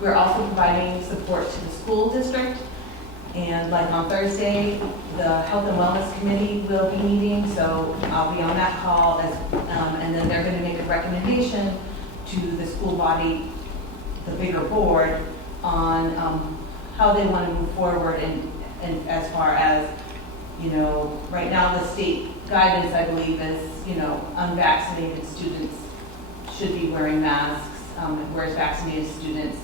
We're also providing support to the school district. And like on Thursday, the Health and Wellness Committee will be meeting, so I'll be on that call, and then they're going to make a recommendation to the school body, the bigger board, on how they want to move forward, and as far as, right now the state guidance, I believe, is, unvaccinated students should be wearing masks, whereas vaccinated students,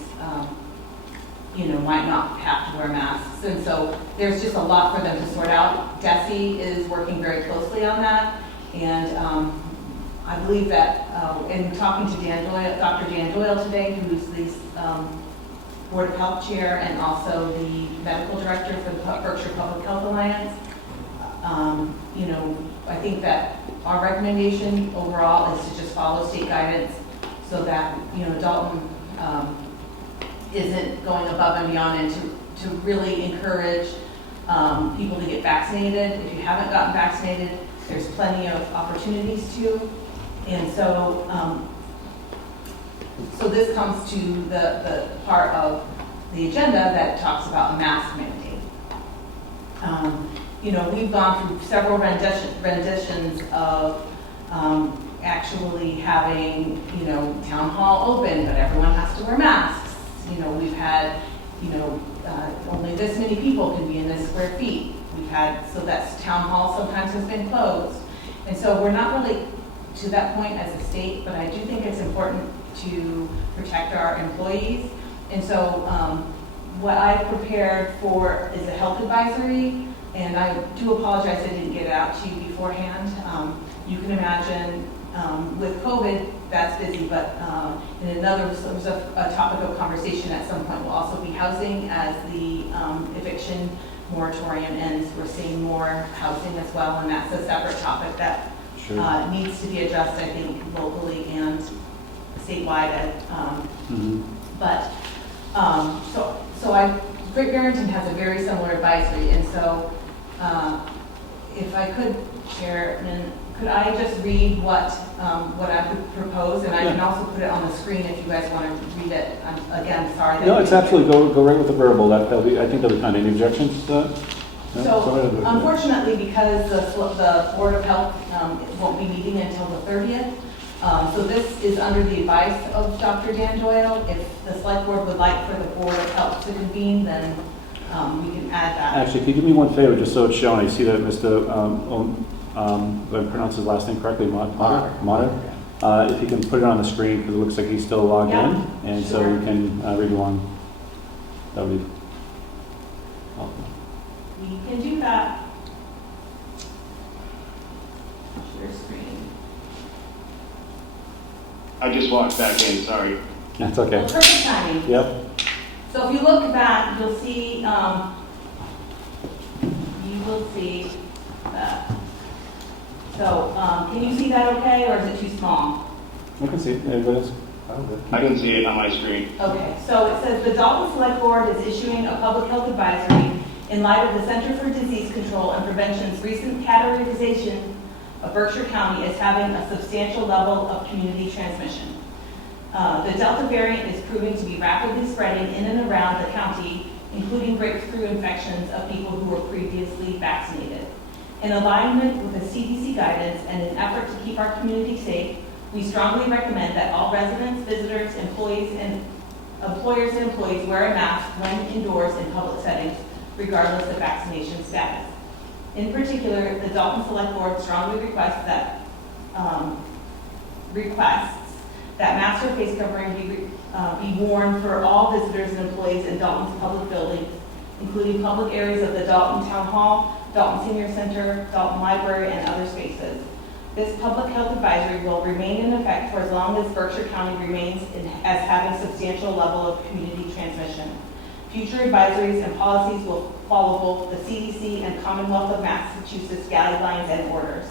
might not have to wear masks. And so there's just a lot for them to sort out. DESE is working very closely on that. And I believe that in talking to Dr. Dan Doyle today, who's the Board of Health Chair and also the Medical Director for the Berkshire Public Health Alliance, I think that our recommendation overall is to just follow state guidance so that, Dalton isn't going above and beyond, and to really encourage people to get vaccinated. If you haven't gotten vaccinated, there's plenty of opportunities to. And so, so this comes to the part of the agenda that talks about a mask mandate. We've gone through several renditions of actually having, town hall open, but everyone has to wear masks. We've had, only this many people can be in this square feet. We've had, so that's town hall sometimes has been closed. And so we're not really to that point as a state, but I do think it's important to protect our employees. And so what I prepared for is a health advisory, and I do apologize I didn't get it out to you beforehand. You can imagine with COVID, that's busy, but in another, so there's a topic of conversation at some point will also be housing. As the eviction moratorium ends, we're seeing more housing as well, and that's a separate topic that needs to be addressed, I think, locally and statewide. But Great Barrington has a very similar advisory, and so if I could, Chairman, could I just read what I would propose, and I can also put it on the screen if you guys want to read it. Again, sorry. No, it's absolutely, go right with the verbal. That'll be, I think that'll be fine. Any objections to that? No? So, unfortunately, because the Board of Health won't be meeting until the 30th, so this is under the advice of Dr. Dan Doyle. If the Select Board would like for the Board of Health to convene, then we can add that. Actually, could you do me one favor, just so it's shown? I see that Mr. If I pronounce his last name correctly, Motter. If you can put it on the screen, because it looks like he's still logged in, and so we can read along. That would be helpful. We can do that. Share screen. I just walked back in, sorry. That's okay. Well, perfect timing. Yep. So if you look back, you'll see, that. So can you see that okay, or is it too small? I can see it. Everybody's I can see it on my screen. Okay, so it says the Dalton Select Board is issuing a public health advisory in light of the Center for Disease Control and Prevention's recent categorization of Berkshire County as having a substantial level of community transmission. The Delta variant is proving to be rapidly spreading in and around the county, including breakthrough infections of people who were previously vaccinated. In alignment with the CDC guidance and an effort to keep our community safe, we strongly recommend that all residents, visitors, employers and employees wear a mask when indoors in public settings, regardless of vaccination status. In particular, the Dalton Select Board strongly requests that masks or face covering be worn for all visitors and employees in Dalton's public buildings, including public areas of the Dalton Town Hall, Dalton Senior Center, Dalton Library, and other spaces. This public health advisory will remain in effect for as long as Berkshire County remains as having substantial level of community transmission. Future advisories and policies will follow both the CDC and Commonwealth of Massachusetts guidelines and orders.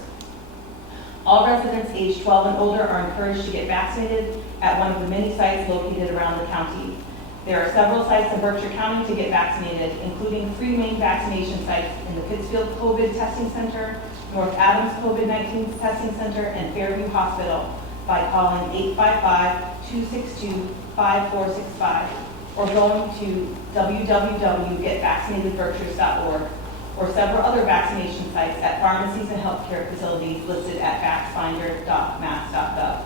All residents aged 12 and older are encouraged to get vaccinated at one of the many sites located around the county. There are several sites in Berkshire County to get vaccinated, including 3 main vaccination sites in the Pittsfield COVID Testing Center, North Adams COVID-19 Testing Center, and Fairview Hospital by calling 5465 or going to www.getvaccinated.berkshires.org or several other vaccination sites at pharmacies and healthcare facilities listed at vaxfinder.mass.gov.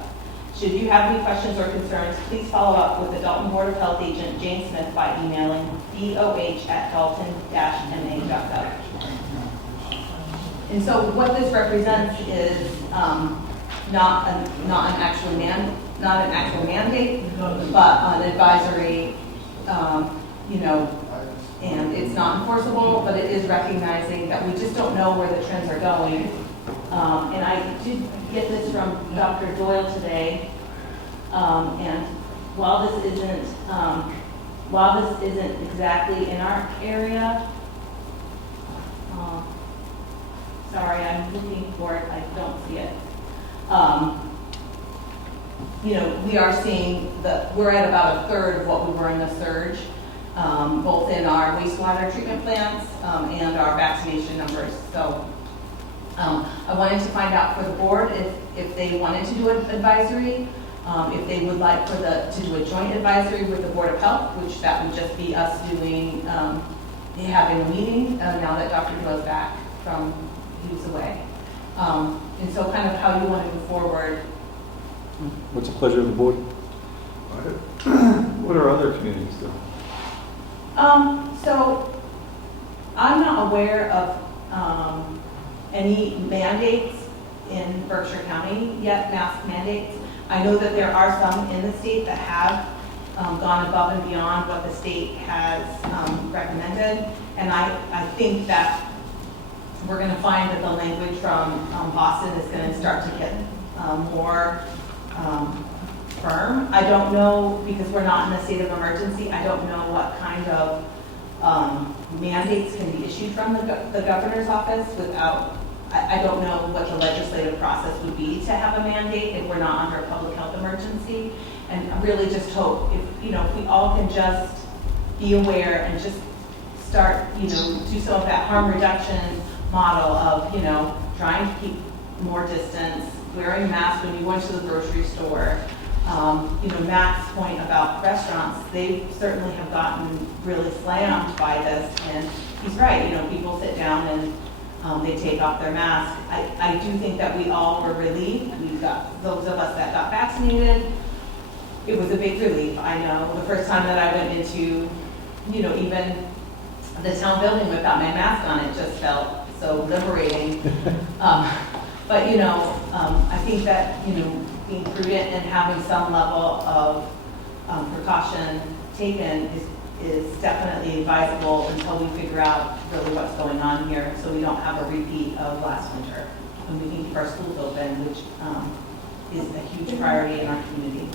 Should you have any questions or concerns, please follow up with the Dalton Board of Health agent, Jane Smith, by emailing doh@dalton-ma.gov. And so what this represents is not an actual mandate, but an advisory, and it's not enforceable, but it is recognizing that we just don't know where the trends are going. And I did get this from Dr. Doyle today, and while this isn't exactly in our area, sorry, I'm looking for it, I don't see it. We are seeing we're at about a third of what we were in the surge, both in our wastewater treatment plants and our vaccination numbers. So I wanted to find out for the board if they wanted to do an advisory, if they would like to do a joint advisory with the Board of Health, which that would just be us doing, having a meeting now that Dr. Doyle's back from, he was away. And so kind of how you want to move forward. What's the pleasure of the board? What are other communities doing? So I'm not aware of any mandates in Berkshire County yet, mask mandates. I know that there are some in the state that have gone above and beyond what the state has recommended. And I think that we're going to find that the language from Boston is going to start to get more firm. I don't know, because we're not in a state of emergency, I don't know what kind of mandates can be issued from the governor's office without, I don't know what the legislative process would be to have a mandate if we're not under a public health emergency. And I really just hope if we all can just be aware and just start, do some of that harm reduction model of, trying to keep more distance, wearing a mask when you go into the grocery store. Matt's point about restaurants, they certainly have gotten really slammed by this, and he's right, people sit down and they take off their mask. I do think that we all were relieved. We've got those of us that got vaccinated. It was a big relief. I know the first time that I went into, even the town building without my mask on, it just felt so liberating. But I think that being prudent and having some level of precaution taken is definitely advisable until we figure out really what's going on here, so we don't have a repeat of last winter, and we can keep our schools open, which is a huge priority in our community.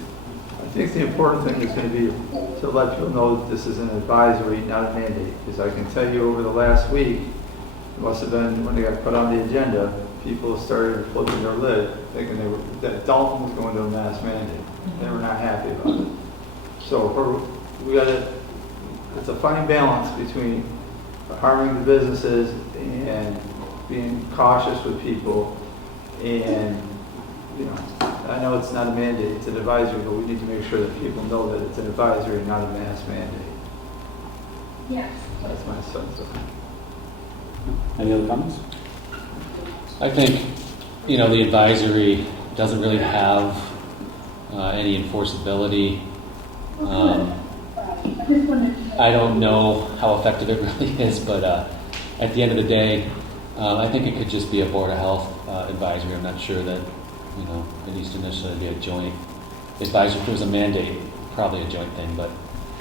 I think the important thing is going to be to let people know that this is an advisory, not a mandate. Because I can tell you over the last week, it must have been when they got put on the agenda, people started flipping their lid, thinking that Dalton was going to a mass mandate. They were not happy about it. So it's a fine balance between harming the businesses and being cautious with people. And I know it's not a mandate, it's an advisory, but we need to make sure that people know that it's an advisory, not a mass mandate. Yes. That's my sense of it. Any other comments? I think, the advisory doesn't really have any enforceability. I don't know how effective it really is, but at the end of the day, I think it could just be a Board of Health advisory. I'm not sure that, it needs to necessarily be a joint advisory. If there was a mandate, probably a joint thing, but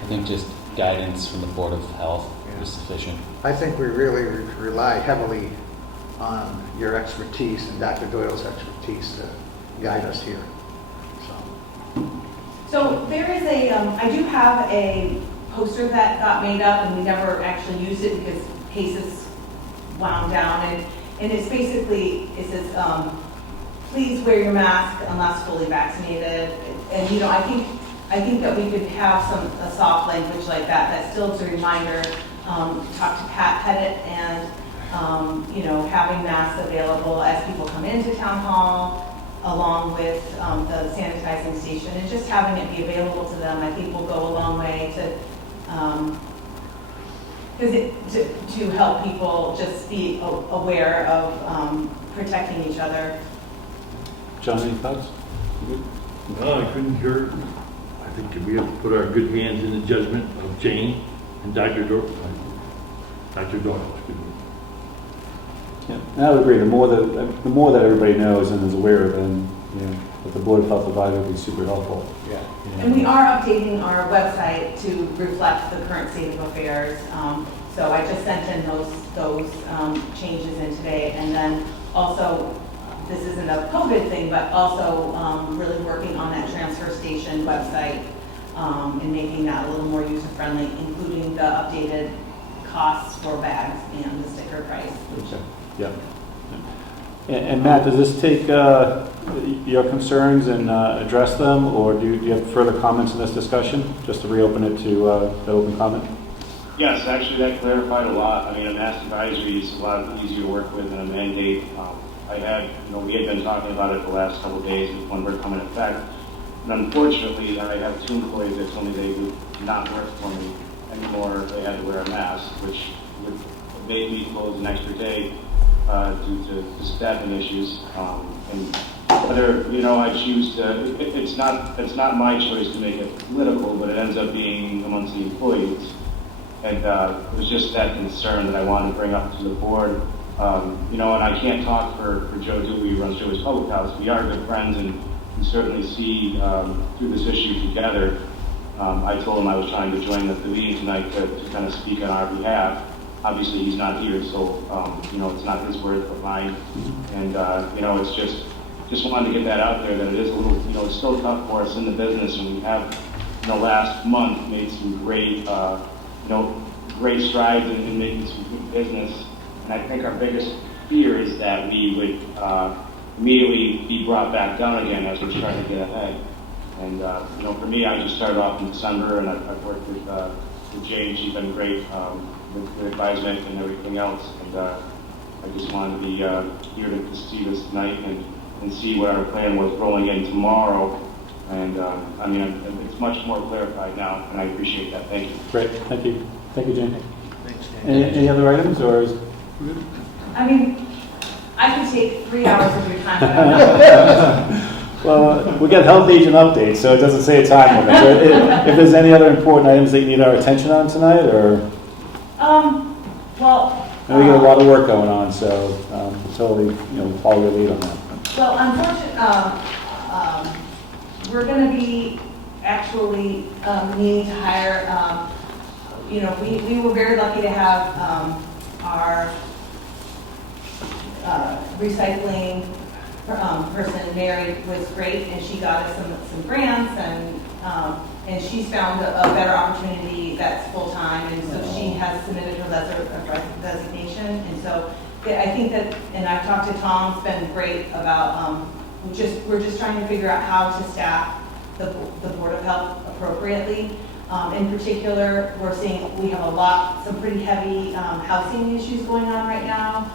I think just guidance from the Board of Health is sufficient. I think we really rely heavily on your expertise and Dr. Doyle's expertise to guide us here. So there is I do have a poster that got made up, and we never actually used it because cases wound down, and it's basically, it says, please wear your mask unless fully vaccinated. And I think that we could have a soft language like that. That still is a reminder. Talk to Pat Pettit and having masks available as people come into town hall. along with the sanitizing station, and just having it be available to them, I think will go a long way to help people just be aware of protecting each other. John, any thoughts? You good? No, I couldn't hear. I think we have to put our good hands in the judgment of Jane and Dr. Doyle, excuse me. Yeah, and I would agree. The more that everybody knows and is aware of, and that the Board of Health Advisor would be super helpful. Yeah. And we are updating our website to reflect the current state of affairs. So I just sent in those changes in today, and then also, this isn't a COVID thing, but also really working on that transfer station website and making that a little more user-friendly, including the updated costs for bags and the sticker price. Okay. Yeah. And Matt, does this take your concerns and address them, or do you have further comments in this discussion, just to reopen it to the open comment? Yes, actually that clarified a lot. I mean, a mass advisory is a lot easier to work with than a mandate. We had been talking about it the last couple of days when we're coming in effect. And unfortunately, I have 2 employees that told me they would not work for me anymore if they had to wear a mask, which would have made me close an extra day due to staffing issues. And whether, I choose to, it's not my choice to make it political, but it ends up being amongst the employees. And it was just that concern that I wanted to bring up to the board. And I can't talk for Joe Dewey, who runs Joey's Public House. We are good friends, and we certainly see through this issue together. I told him I was trying to join the meeting tonight to kind of speak on our behalf. Obviously, he's not here, so it's not his word but mine. And it's just wanted to get that out there, that it is a little, it's still tough for us in the business, and we have in the last month made some great great strides in making some good business. And I think our biggest fear is that we would immediately be brought back down again as we're trying to get ahead. And for me, I just started off in December, and I've worked with Jane. She's been great with the advisement and everything else. And I just wanted to be here to see this tonight and see what our plan was rolling in tomorrow. And it's much more clarified now, and I appreciate that. Thank you. Great, thank you. Thank you, Jane. Thanks, Dan. Any other items, or is? I mean, I could take 3 hours of your time. But I'm not. Well, we get health agent updates, so it doesn't say a time limit. So if there's any other important items that you need our attention on tonight, or? Well. I know we got a lot of work going on, so totally, follow your lead on that. Well, unfortunately, we're going to be actually needing to hire. We were very lucky to have our recycling person, Mary, was great, and she got us some grants, and she's found a better opportunity that's full-time, and so she has submitted her letter of resignation. And so I think that, and I've talked to Tom, it's been great about we're just trying to figure out how to staff the Board of Health appropriately. In particular, we're seeing we have some pretty heavy housing issues going on right now,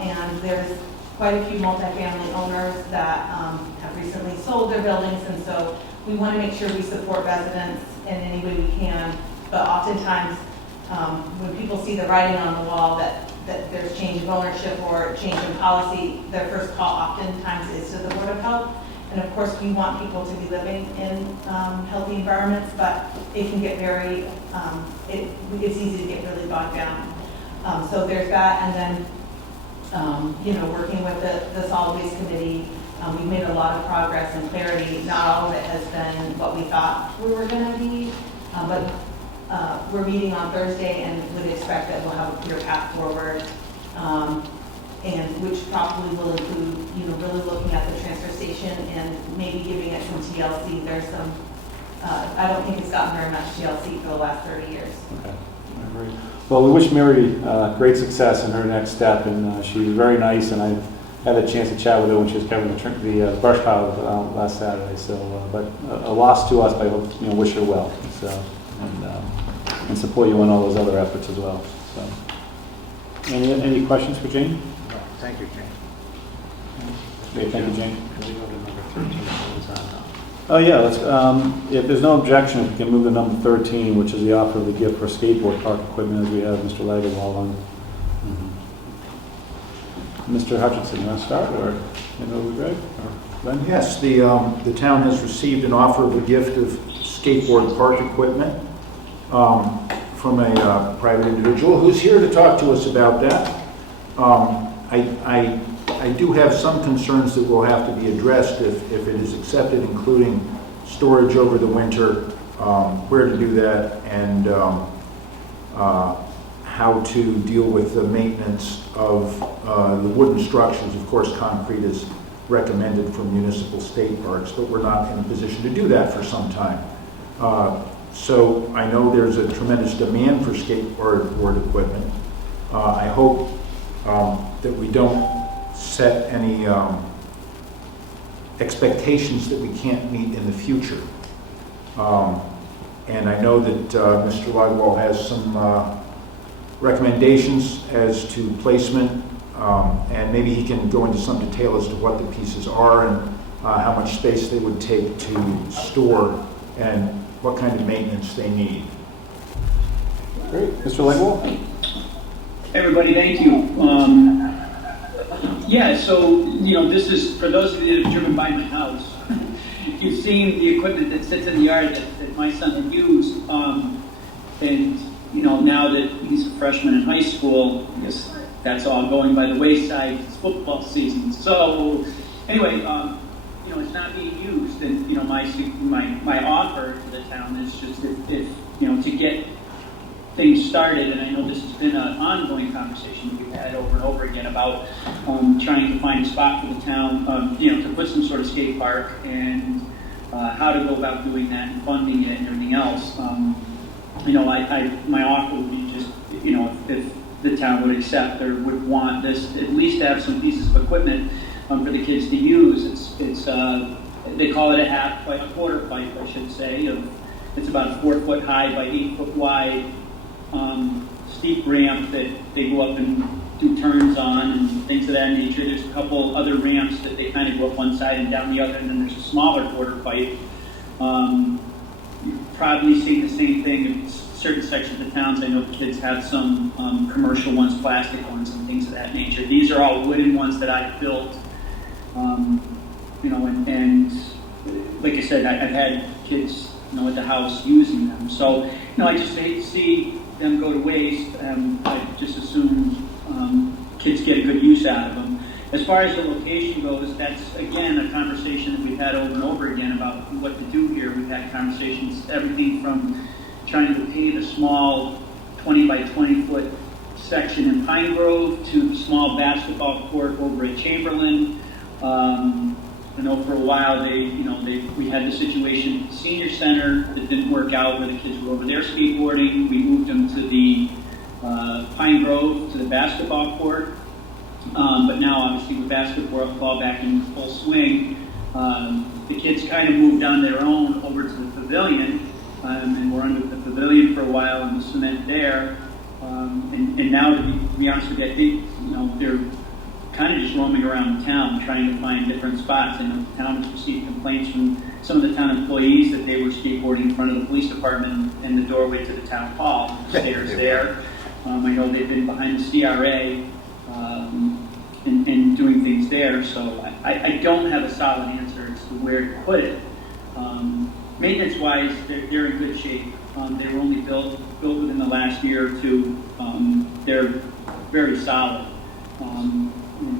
and there's quite a few multifamily owners that have recently sold their buildings, and so we want to make sure we support residents in any way we can. But oftentimes, when people see the writing on the wall that there's change of ownership or change in policy, their first call oftentimes is to the Board of Health. And of course, we want people to be living in healthy environments, but it can get it's easy to get really bogged down. So there's that, and then working with the solid waste committee, we've made a lot of progress and clarity. Not all of it has been what we thought we were going to be, but we're meeting on Thursday, and would expect that we'll have a clear path forward, and which probably will include, really looking at the transfer station and maybe giving it some TLC. There's some, I don't think it's gotten very much TLC for the last 30 years. Okay. Great. Well, we wish Mary great success in her next step, and she was very nice, and I had a chance to chat with her when she was covering the brush pile last Saturday. So, but a loss to us, but I hope wish her well. So, and support you on all those other efforts as well. So, any questions for Jane? No, thank you, Jane. Great, thank you, Jane. Can we go to number 13? What's that now? Oh, yeah, let's, if there's no objection, we can move to number 13, which is the offer of the gift for skateboard park equipment, as we have Mr. Lagerwall on. Mr. Hutchinson, you want to start, or you know, Greg, or Glenn? Yes, the town has received an offer of a gift of skateboard park equipment from a private individual who's here to talk to us about that. I do have some concerns that will have to be addressed if it is accepted, including storage over the winter, where to do that, and how to deal with the maintenance of the wooden structures. Of course, concrete is recommended for municipal state parks, but we're not in a position to do that for some time. So I know there's a tremendous demand for skateboard equipment. I hope that we don't set any expectations that we can't meet in the future. And I know that Mr. Lagerwall has some recommendations as to placement, and maybe he can go into some detail as to what the pieces are and how much space they would take to store and what kind of maintenance they need. Great. Mr. Lagerwall? Hey everybody, thank you. Yeah, so, this is, for those of you that have driven by my house, you've seen the equipment that sits in the yard that my son had used. And, now that he's a freshman in high school, I guess that's all going by the wayside. It's football season. So, anyway, it's not being used. And, my offer to the town is just if to get things started, and I know this has been an ongoing conversation we've had over and over again about trying to find a spot for the town, to put some sort of skate park, and how to go about doing that and funding it and everything else. My offer would be just, if the town would accept or would want this, at least to have some pieces of equipment for the kids to use. It's they call it a quarter pipe, I should say. It's about 4 foot high by 8 foot wide. Steep ramp that they go up and do turns on and things of that nature. There's a couple other ramps that they kind of go up one side and down the other, and then there's a smaller quarter pipe. You've probably seen the same thing in certain sections of towns. I know the kids have some commercial ones, plastic ones, and things of that nature. These are all wooden ones that I've built. And like I said, I've had kids, at the house using them. So, I just hate to see them go to waste. I just assume kids get a good use out of them. As far as the location goes, that's, again, a conversation that we've had over and over again about what to do here. We've had conversations, everything from trying to pave a small 20 by 20 foot section in Pine Grove to a small basketball court over at Chamberlain. I know for a while we had the situation at the senior center that didn't work out, where the kids were over there skateboarding. We moved them to the Pine Grove, to the basketball court. But now, obviously, with basketball back in full swing, the kids kind of moved on their own over to the pavilion, and we're under the pavilion for a while in the cement there. And now, to be honest with you, I think they're kind of just roaming around town trying to find different spots. I know the town has received complaints from some of the town employees that they were skateboarding in front of the police department in the doorway to the town hall, stairs there. I know they've been behind the CRA and doing things there, so I don't have a solid answer as to where to put it. Maintenance-wise, they're in good shape. They were only built within the last year or two. They're very solid.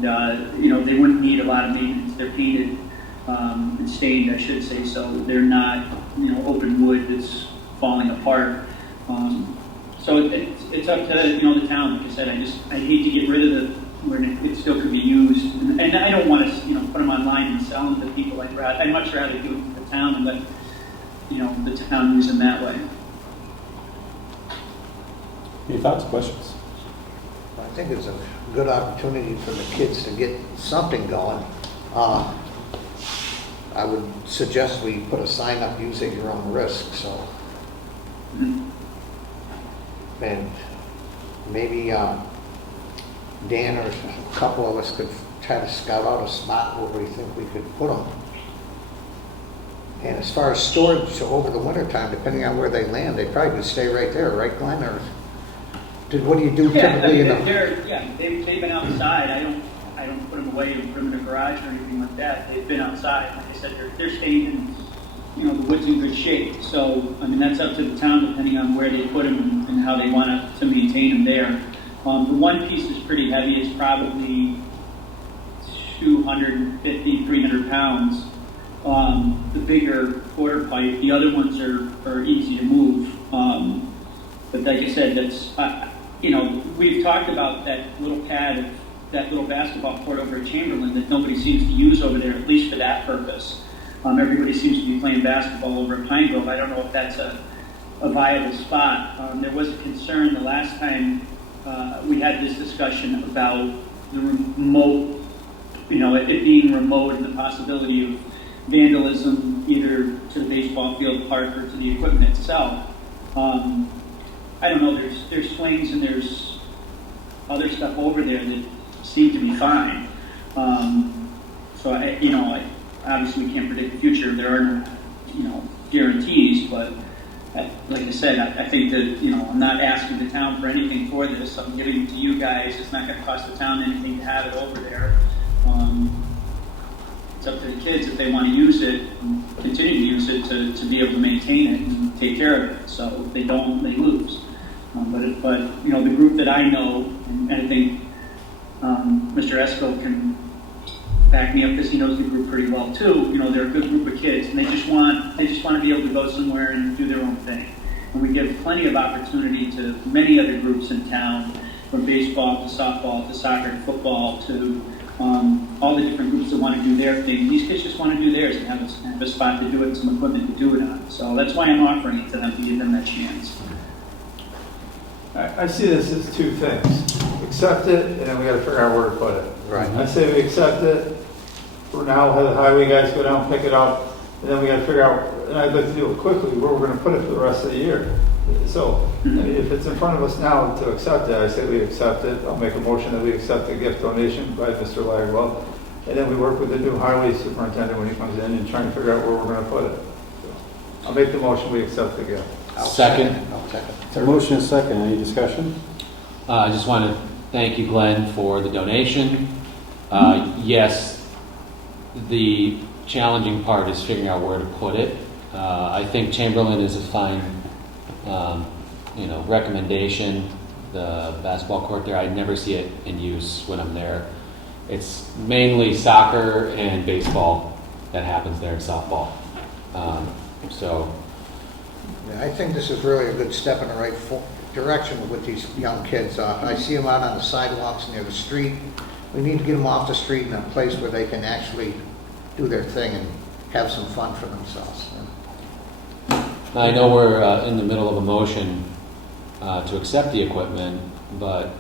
They wouldn't need a lot of maintenance. They're painted and stained, I should say, so they're not, open wood that's falling apart. So it's up to, the town. Like I said, I hate to get rid of where it still could be used. And I don't want to, put them online and sell them to people. I'd much rather do it to the town and let, the town use them that way. Any thoughts, questions? I think it's a good opportunity for the kids to get something going. I would suggest we put a sign up, use at your own risk, so. And maybe Dan or a couple of us could try to scout out a spot where we think we could put them. And as far as storage over the winter time, depending on where they land, they probably could stay right there, right, Glenn? Or what do you do typically in the... They've been outside. I don't put them away and put them in a garage or anything like that. They've been outside. Like I said, they're staying in, the wood's in good shape. So, I mean, that's up to the town depending on where they put them and how they want to maintain them there. The one piece is pretty heavy. It's probably 250, 300 pounds. The bigger quarter pipe. The other ones are easy to move. But like I said, that's, we've talked about that little pad, that little basketball court over at Chamberlain that nobody seems to use over there, at least for that purpose. Everybody seems to be playing basketball over at Pine Grove. I don't know if that's a viable spot. There was a concern the last time we had this discussion about the remote, it being remote and the possibility of vandalism either to the baseball field, park, or to the equipment itself. I don't know, there's swings and there's other stuff over there that seem to be fine. So, I obviously we can't predict the future. There are no, guarantees, but like I said, I think that, I'm not asking the town for anything for this. I'm giving it to you guys. It's not going to cost the town anything to have it over there. It's up to the kids if they want to use it, and continue to use it to be able to maintain it and take care of it. So if they don't, they lose. But the group that I know, and I think Mr. Esco can back me up because he knows the group pretty well too. They're a good group of kids, and they just want to be able to go somewhere and do their own thing. And we give plenty of opportunity to many other groups in town, from baseball to softball to soccer to football to all the different groups that want to do their thing. These kids just want to do theirs and have a spot to do it, some equipment to do it on. So that's why I'm offering it to them, to give them that chance. I see this as two things. Accept it, and then we got to figure out where to put it. Right. I say we accept it. For now, have the highway guys go down, pick it up, and then we got to figure out, and I'd like to do it quickly, where we're going to put it for the rest of the year. So, if it's in front of us now to accept it, I say we accept it. I'll make a motion that we accept the gift donation by Mr. Lagwell. And then we work with the new highway superintendent when he comes in and try and figure out where we're going to put it. So, I'll make the motion, we accept the gift. Second. I'll second. So motion is second. Any discussion? I just want to thank you, Glenn, for the donation. Yes, the challenging part is figuring out where to put it. I think Chamberlain is a fine, recommendation. The basketball court there, I never see it in use when I'm there. It's mainly soccer and baseball that happens there, and softball. Yeah, I think this is really a good step in the right direction with these young kids. I see them out on the sidewalks near the street. We need to get them off the street in a place where they can actually do their thing and have some fun for themselves. I know we're in the middle of a motion to accept the equipment, but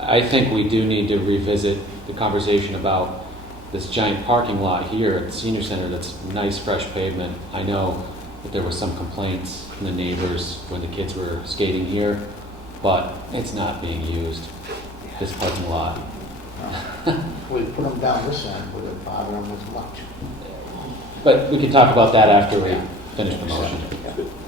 I think we do need to revisit the conversation about this giant parking lot here at the senior center that's nice, fresh pavement. I know that there were some complaints from the neighbors when the kids were skating here, but it's not being used, this parking lot. We put them down this end, would it bother them as much? But we can talk about that after we finish the motion.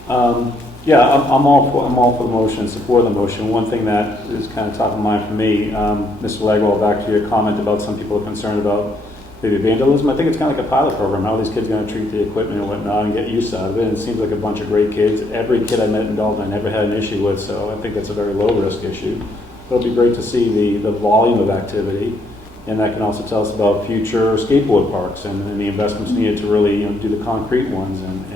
I'm all for the motion, support the motion. One thing that is kind of top of mind for me, Mr. Legwell, back to your comment about some people are concerned about maybe vandalism. I think it's kind of like a pilot program. How are these kids going to treat the equipment and whatnot and get use out of it? And it seems like a bunch of great kids. Every kid I met in Dalton I never had an issue with, so I think it's a very low risk issue. It'll be great to see the volume of activity, and that can also tell us about future skateboard parks and the investments needed to really do the concrete ones and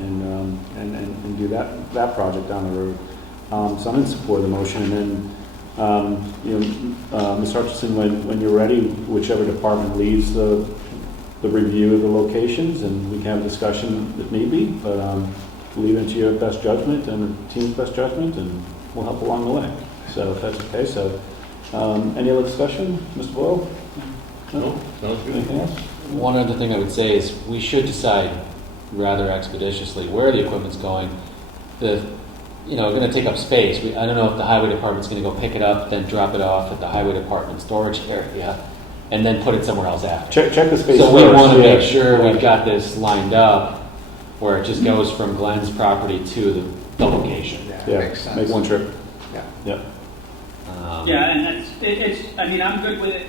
do that project down the road. So I'm in support of the motion. And then, Ms. Hutchison, when you're ready, whichever department leads the review of the locations, and we can have a discussion if need be, but leave it to your best judgment and the team's best judgment, and we'll help along the way. So if that's okay, any other discussion, Mr. Boyle? No, sounds good. Anything else? One other thing I would say is we should decide rather expeditiously where the equipment's going. Going to take up space. I don't know if the highway department's going to go pick it up, then drop it off at the highway department storage area, and then put it somewhere else after. Check the space So we first, want to yeah. make sure we've got this lined up where it just goes from Glenn's property to the location. Yeah, Makes sense. make one trip. Yeah. Yep. Yeah, and I mean, I'm good with it.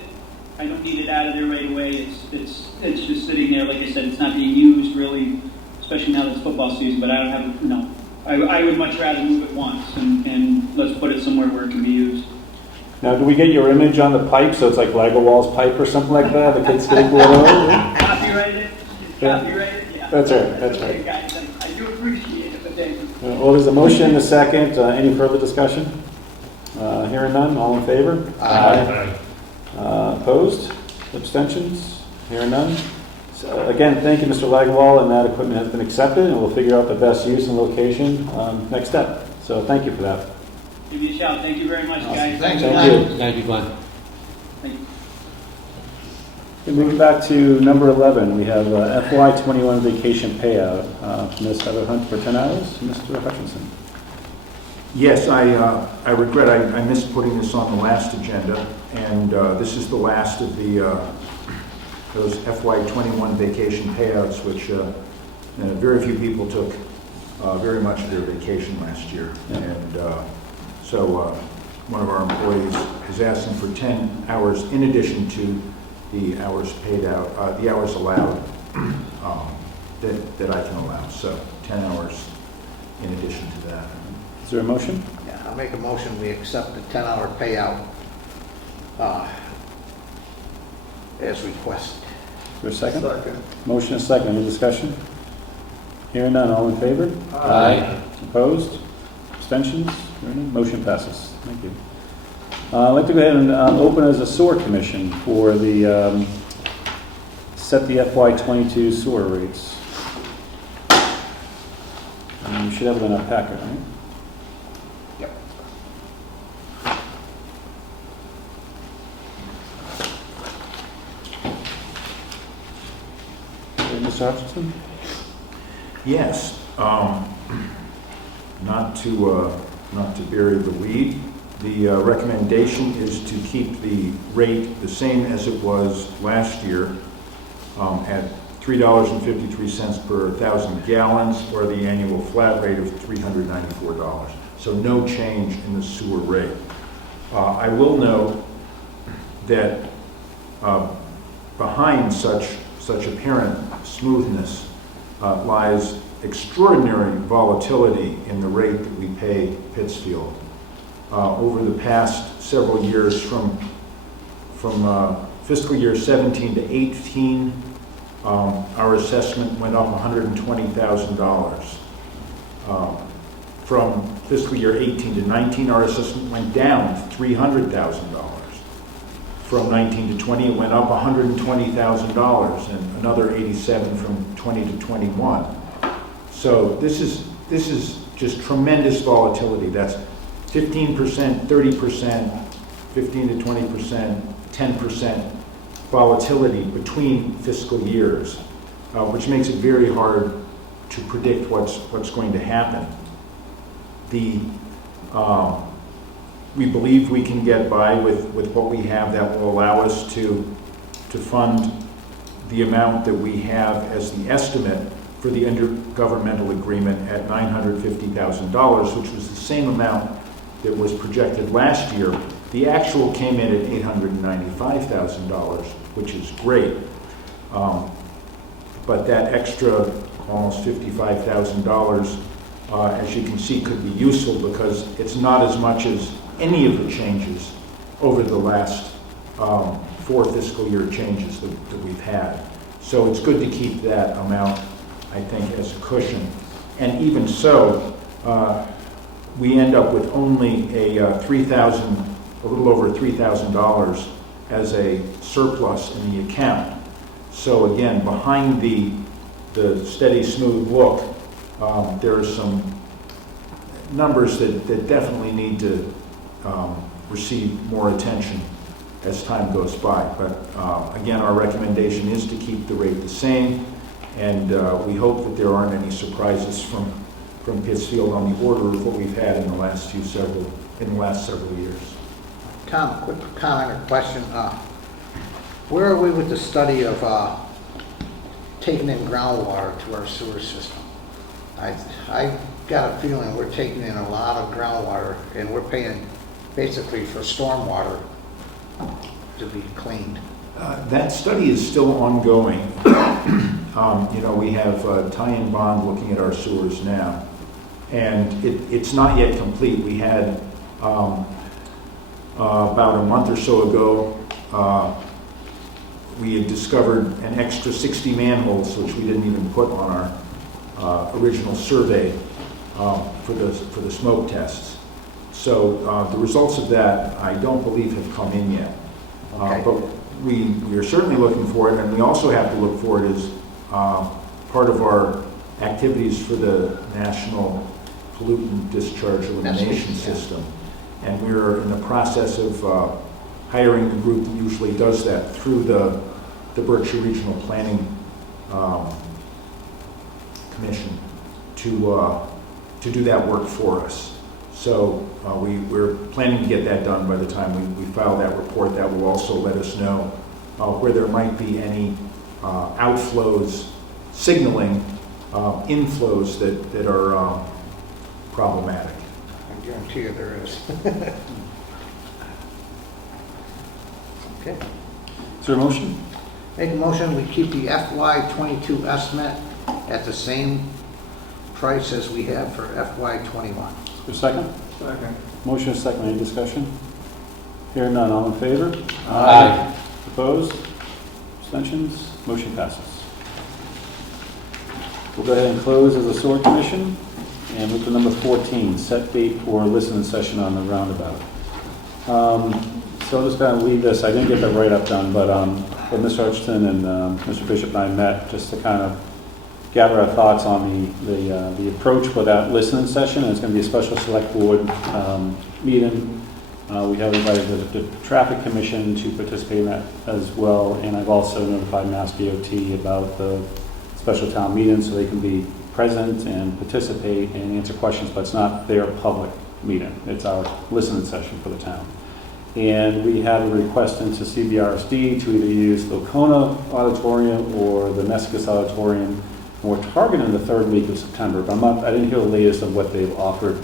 I don't need it out of there right away. It's just sitting there, like I said, it's not being used really, especially now that it's football season, but I don't have, I would much rather move it once and let's put it somewhere where it can be used. Now, do we get your image on the pipe, so it's like Lego Walls pipe or something like that, the kids skateboard over? Copyrighted? Yeah. Copyrighted? Yeah. That's right, that's Okay, right. guys, I do appreciate it, but thank you. Well, there's a motion and a second. Any further discussion? Hearing none, all in favor? Aye. Opposed? Abstentions? Hearing none? So, again, thank you, Mr. Lagwall, and that equipment has been accepted, and we'll figure out the best use and location next step. So thank you for that. Give me a shout. Thank you very much, guys. Thanks, Thank Glenn. you. Thank you, Glenn. Thank you. Okay, moving back to number 11, we have FY21 vacation payout. Ms. Heather Hunt for 10 hours. Mr. Hutchinson. Yes, I regret I missed putting this on the last agenda, and this is the last of those FY21 vacation payouts, which very few people took very much of their vacation last year. Yeah. And so one of our employees is asking for 10 hours in addition to the hours paid out, the hours allowed that I can allow. So 10 hours in addition to that. Is there a motion? Yeah, I'll make a motion, we accept the 10-hour payout as requested. Is there a second? Second. Motion and second. Any discussion? Hearing none, all in favor? Aye. Opposed? Abstentions? Hearing none, motion passes. Thank you. I'd like to go ahead and open as a sewer commission for the set the FY22 sewer rates. You should have it in our packet, right? Yep. Okay, Mr. Hutchinson? Yes, not to bury the lead, the recommendation is to keep the rate the same as it was last year at $3.53 per 1,000 gallons, or the annual flat rate of $394. So no change in the sewer rate. I will note that behind such apparent smoothness lies extraordinary volatility in the rate that we pay Pittsfield. Over the past several years, from fiscal year 17 to 18, our assessment went up $120,000. From fiscal year 18 to 19, our assessment went down $300,000. From 19 to 20, it went up $120,000, and another 87 from 20 to 21. So this is just tremendous volatility. That's 15%, 30%, 15 to 20%, 10% volatility between fiscal years, which makes it very hard to predict what's going to happen. We believe we can get by with what we have that will allow us to fund the amount that we have as the estimate for the intergovernmental agreement at $950,000, which was the same amount that was projected last year. The actual came in at $895,000, which is great. But that extra almost $55,000, as you can see, could be useful because it's not as much as any of the changes over the last 4 fiscal year changes that we've had. So it's good to keep that amount, I think, as a cushion. And even so, we end up with only a little over $3,000 as a surplus in the account. So again, behind the steady, smooth look, there are some numbers that definitely need to receive more attention as time goes by. But again, our recommendation is to keep the rate the same, and we hope that there aren't any surprises from Pittsfield on the order of what we've had in the last several years. Tom, quick comment or question. Where are we with the study of taking in groundwater to our sewer system? I got a feeling we're taking in a lot of groundwater, and we're paying basically for stormwater to be cleaned. That study is still ongoing. We have tie-in bond looking at our sewers now, and it's not yet complete. We had about a month or so ago, we had discovered an extra 60 manholes, which we didn't even put on our original survey for the smoke tests. So the results of that, I don't believe, have come in yet. Okay. But we are certainly looking for it, and we also have to look for it as part of our activities for the National Pollutant Discharge Elimination System. And we're in the process of hiring the group that usually does that through the Berkshire Regional Planning Commission to do that work for us. So we're planning to get that done by the time we file that report. That will also let us know where there might be any outflows signaling inflows that are problematic. I guarantee you there is. Okay. Is there a motion? Make a motion, we keep the FY22 estimate at the same price as we have for FY21. Is there a second? Second. Motion is second. Any discussion? Hearing none. All in favor? Aye. Opposed? Abstentions? Motion passes. We'll go ahead and close as a sewer commission and move to number 14, set date for listening session on the roundabout. So I'm just going to leave this. I didn't get the write-up done, but Mr. Hutchinson and Mr. Bishop and I met just to kind of gather our thoughts on the approach for that listening session. And it's going to be a special select board meeting. We have invited the traffic commission to participate in that as well, and I've also notified Mass DOT about the special town meeting so they can be present and participate and answer questions, but it's not their public meeting. It's our listening session for the town. And we have a request into CBRSD to either use the Lacona Auditorium or the Nescus Auditorium. And we're targeting the third week of September, but I didn't hear the latest of what they've offered,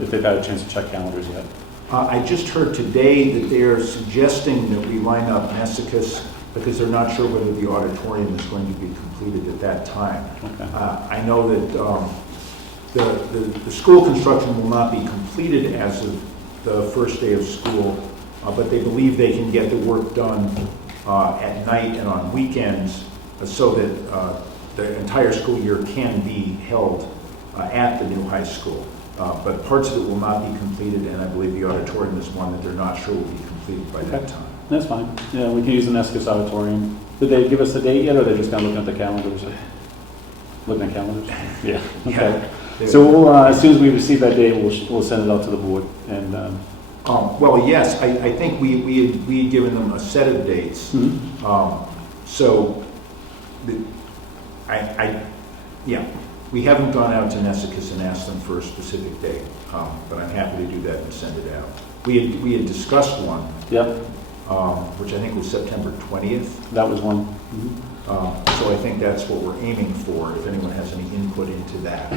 if they've had a chance to check calendars yet. I just heard today that they are suggesting that we line up Nescus because they're not sure whether the auditorium is going to be completed at that time. Okay. I know that the school construction will not be completed as of the first day of school, but they believe they can get the work done at night and on weekends so that the entire school year can be held at the new high school. But parts of it will not be completed, and I believe the auditorium is one that they're not sure will be completed by that time. That's fine. Yeah, we can use the Nescus Auditorium. Did they give us the date yet, or are they just kind of looking at the calendars? Looking at calendars? Yeah. Okay. Yeah. So we'll, as soon as we receive that date, we'll send it out to the board. And well, yes, I think we had given them a set of dates. mm-hmm. We haven't gone out to Nescus and asked them for a specific date, but I'm happy to do that and send it out. We had discussed one. Yep. Which I think was September 20th. That was one. Mm-hmm. So I think that's what we're aiming for, if anyone has any input into that.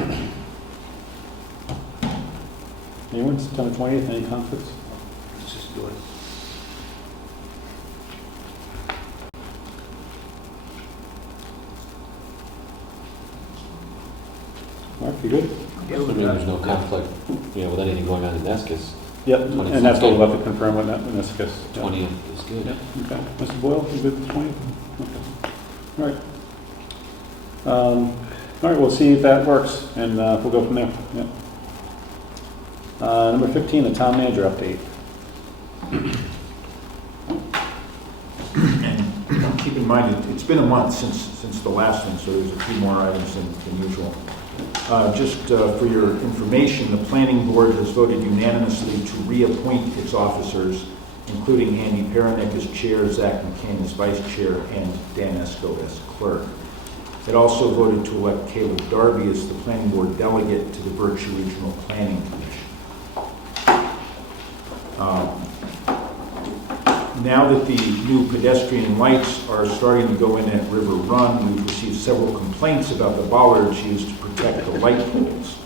Anyone, September 20th, any conflicts? Let's just do it. Mark, you good? Assuming there's no conflict, with anything going on in Nescus, Yep, and that's what we'll have to confirm with Nescus. 20th is good. Yep, okay. Mr. Boyle, you good with the 20th? Okay. All right. All right, we'll see if that works, and we'll go from there. Yep. Number 15, the town manager update. And keep in mind, it's been a month since the last one, so there's a few more items than usual. Just for your information, the planning board has voted unanimously to reappoint its officers, including Andy Peronick as chair, Zach McCain as vice chair, and Dan Esco as clerk. It also voted to elect Caleb Darby as the planning board delegate to the Berkshire Regional Planning Commission. Now that the new pedestrian lights are starting to go in at River Run, we've received several complaints about the bollards used to protect the light poles.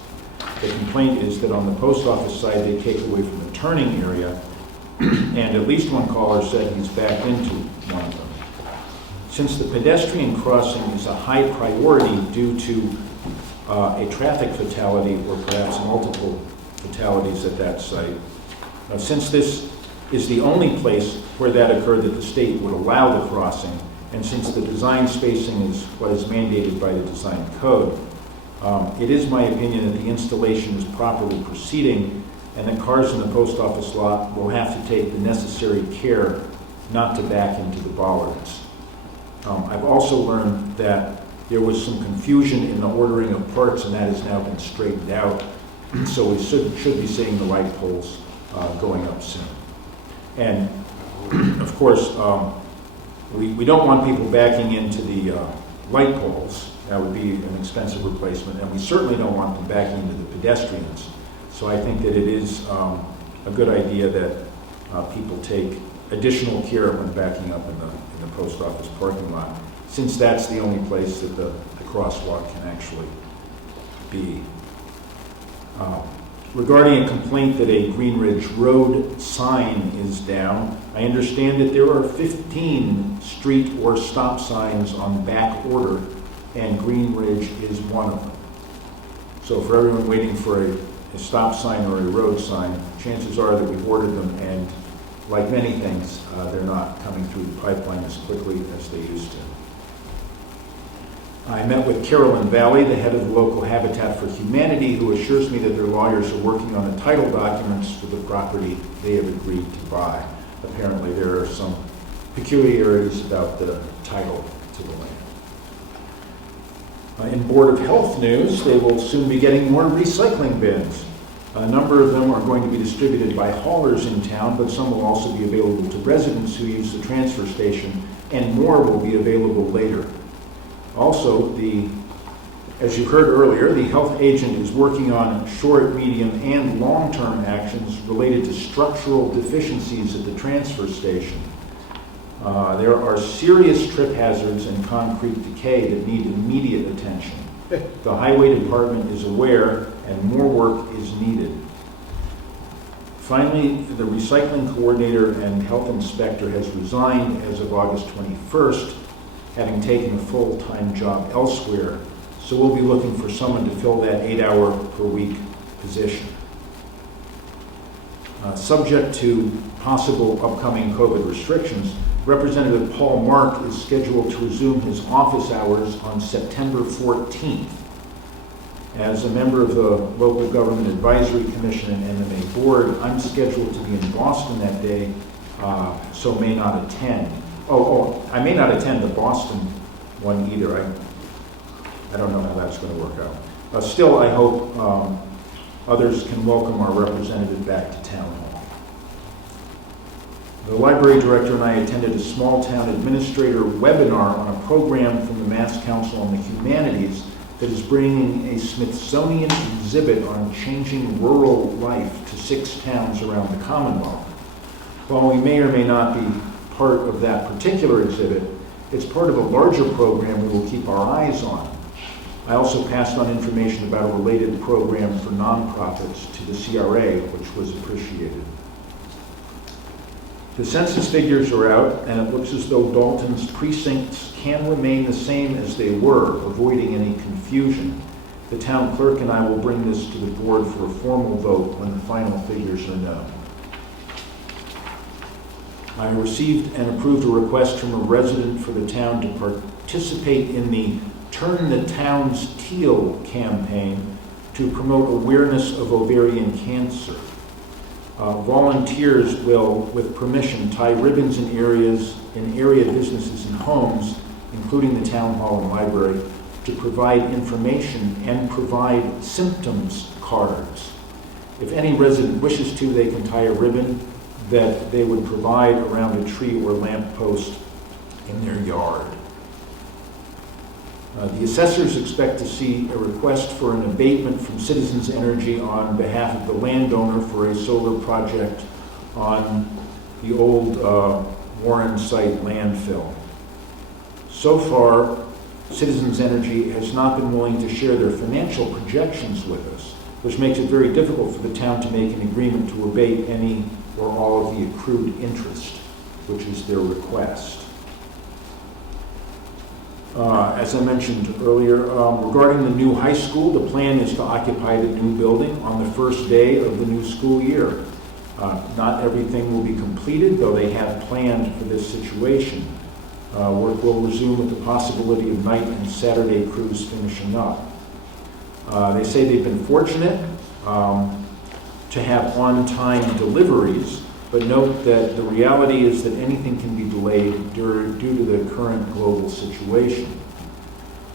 The complaint is that on the post office side, they take away from the turning area, and at least one caller said he's backed into one of them. Since the pedestrian crossing is a high priority due to a traffic fatality or perhaps multiple fatalities at that site, since this is the only place where that occurred that the state would allow the crossing, and since the design spacing is what is mandated by the design code, it is my opinion that the installation is properly proceeding and that cars in the post office lot will have to take the necessary care not to back into the bollards. I've also learned that there was some confusion in the ordering of parts, and that has now been straightened out. So we should be seeing the light poles going up soon. And of course, we don't want people backing into the light poles. That would be an expensive replacement. And we certainly don't want them backing into the pedestrians. So I think that it is a good idea that people take additional care when backing up in the post office parking lot, since that's the only place that the crosswalk can actually be. Regarding a complaint that a Greenridge Road sign is down, I understand that there are 15 street or stop signs on back order, and Greenridge is one of them. So for everyone waiting for a stop sign or a road sign, chances are that we've ordered them, and like many things, they're not coming through the pipeline as quickly as they used to. I met with Carolyn Valley, the head of the local Habitat for Humanity, who assures me that their lawyers are working on the title documents for the property they have agreed to buy. Apparently there are some peculiarities about the title to the land. In Board of Health news, they will soon be getting more recycling bins. A number of them are going to be distributed by haulers in town, but some will also be available to residents who use the transfer station, and more will be available later. Also, as you heard earlier, the health agent is working on short, medium, and long-term actions related to structural deficiencies at the transfer station. There are serious trip hazards and concrete decay that need immediate attention. The highway department is aware, and more work is needed. Finally, the recycling coordinator and health inspector has resigned as of August 21st, having taken a full-time job elsewhere. So we'll be looking for someone to fill that 8-hour-per-week position. Subject to possible upcoming COVID restrictions, Representative Paul Mark is scheduled to resume his office hours on September 14th. As a member of the Local Government Advisory Commission and MMA Board, I'm scheduled to be in Boston that day, so may not attend. I may not attend the Boston one either. I don't know how that's going to work out. Still, I hope others can welcome our representative back to Town Hall. The library director and I attended a small town administrator webinar on a program from the Mass Council on the Humanities that is bringing a Smithsonian exhibit on changing rural life to 6 towns around the Commonwealth. While we may or may not be part of that particular exhibit, it's part of a larger program we will keep our eyes on. I also passed on information about a related program for nonprofits to the CRA, which was appreciated. The census figures are out, and it looks as though Dalton's precincts can remain the same as they were, avoiding any confusion. The town clerk and I will bring this to the board for a formal vote when the final figures are known. I received and approved a request from a resident for the town to participate in the Turn the Town's Teal campaign to promote awareness of ovarian cancer. Volunteers will, with permission, tie ribbons in area businesses and homes, including the town hall and library, to provide information and provide symptoms cards. If any resident wishes to, they can tie a ribbon that they would provide around a tree or lamp post in their yard. The assessors expect to see a request for an abatement from Citizens Energy on behalf of the landowner for a solar project on the old Warren site landfill. So far, Citizens Energy has not been willing to share their financial projections with us, which makes it very difficult for the town to make an agreement to abate any or all of the accrued interest, which is their request. As I mentioned earlier, regarding the new high school, the plan is to occupy the new building on the first day of the new school year. Not everything will be completed, though they have planned for this situation. Work will resume with the possibility of night and Saturday crews finishing up. They say they've been fortunate to have on-time deliveries, but note that the reality is that anything can be delayed due to the current global situation.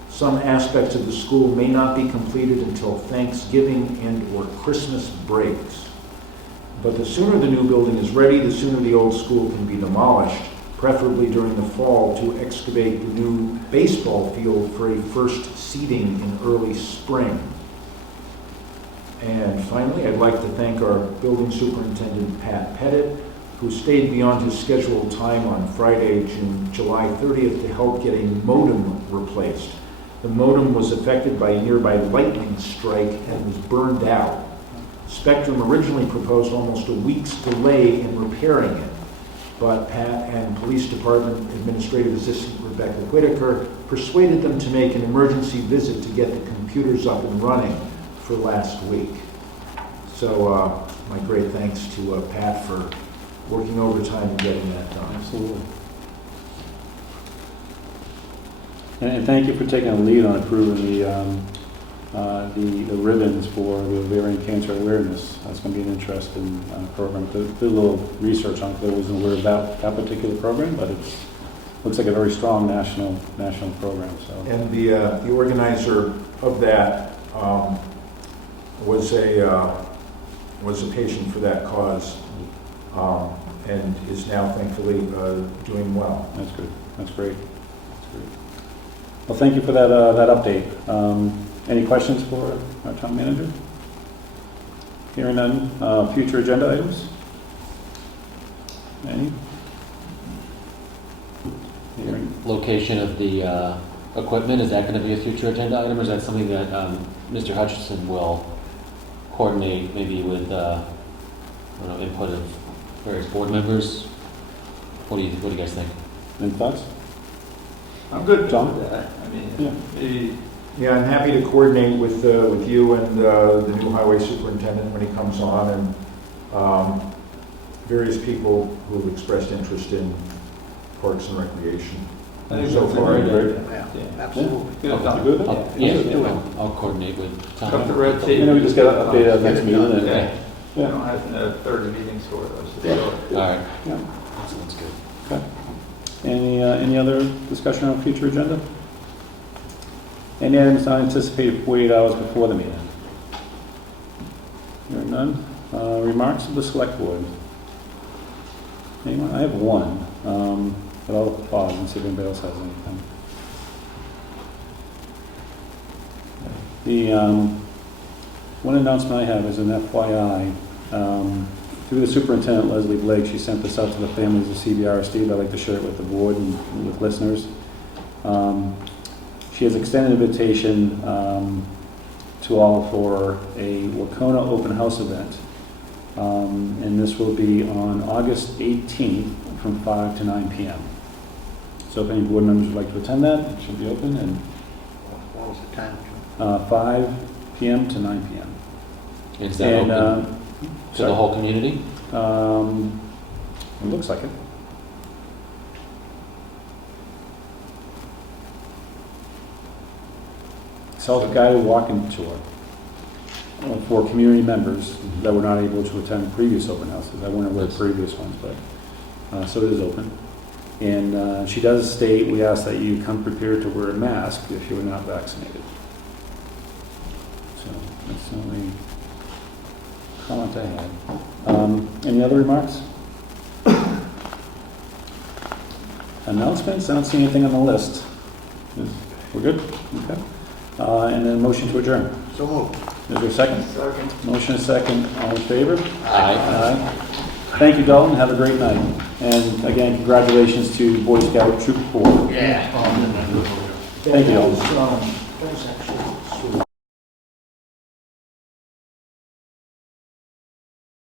Some aspects of the school may not be completed until Thanksgiving and/or Christmas breaks. But the sooner the new building is ready, the sooner the old school can be demolished, preferably during the fall, to excavate the new baseball field for a first seeding in early spring. And finally, I'd like to thank our building superintendent, Pat Pettit, who stayed beyond his scheduled time on Friday, July 30th, to help get a modem replaced. The modem was affected by a nearby lightning strike and was burned out. Spectrum originally proposed almost a week's delay in repairing it, but Pat and Police Department Administrative Assistant Rebecca Whitaker persuaded them to make an emergency visit to get the computers up and running for last week. So my great thanks to Pat for working overtime and getting that done. Absolutely. And thank you for taking a lead on approving the ribbons for the ovarian cancer awareness. That's going to be an interesting program. Did a little research on it. I wasn't aware about that particular program, but it looks like a very strong national program. So. And the organizer of that was a patient for that cause, and is now thankfully doing well. That's good. That's great. That's great. Well, thank you for that update. Any questions for our town manager? Hearing none. Future agenda items? Any? Hearing. Location of the equipment, is that going to be a future agenda item, or is that something that Mr. Hutchinson will coordinate, maybe with I don't know, input of various board members? What do you guys think? Any thoughts? I'm good Tom? with that. I mean, Yeah. maybe. Yeah, I'm happy to coordinate with you and the new highway superintendent when he comes on, and various people who have expressed interest in parks and recreation. I think So that's a far, great great. idea. Yeah, absolutely. Get it done. You good? I'll coordinate with Tom. Cut the red tape. You know, we just got to update our next meeting. And, Yeah. You yeah. don't have to have 30 meetings for us. Yeah. All right. Yeah. That sounds good. Okay. Any other discussion on future agenda? Any items not anticipated 48 hours before the meeting? Hearing none. Remarks of the select board. Anyone? I have one, but I'll pause and see if anybody else has anything. The one announcement I have is an FYI. Through the superintendent, Leslie Blake, she sent this out to the families of CBRSD, but I'd like to share it with the board and with listeners. She has extended an invitation to all for a Wacona open house event. And this will be on August 18th from 5 to 9 p.m. So if any board members would like to attend that, it should be open. And What was the time? 5 p.m. to 9 p.m. Is that open to the whole community? It looks like it. Self-guided walking tour for community members that were not able to attend previous open houses. I won't know the previous ones, but so it is open. And she does state, we ask that you come prepared to wear a mask if you are not vaccinated. So that's the only comment I had. Any other remarks? Announcements? I don't see anything on the list. We're good? Okay. And then motion to adjourn. So moved. Is there a second? Second. Motion is second. All in favor? Aye. Aye. Thank you, Dalton. Have a great night. And again, congratulations to Boy Scout Troop 4. Yeah. Thank you, Dalton. That was actually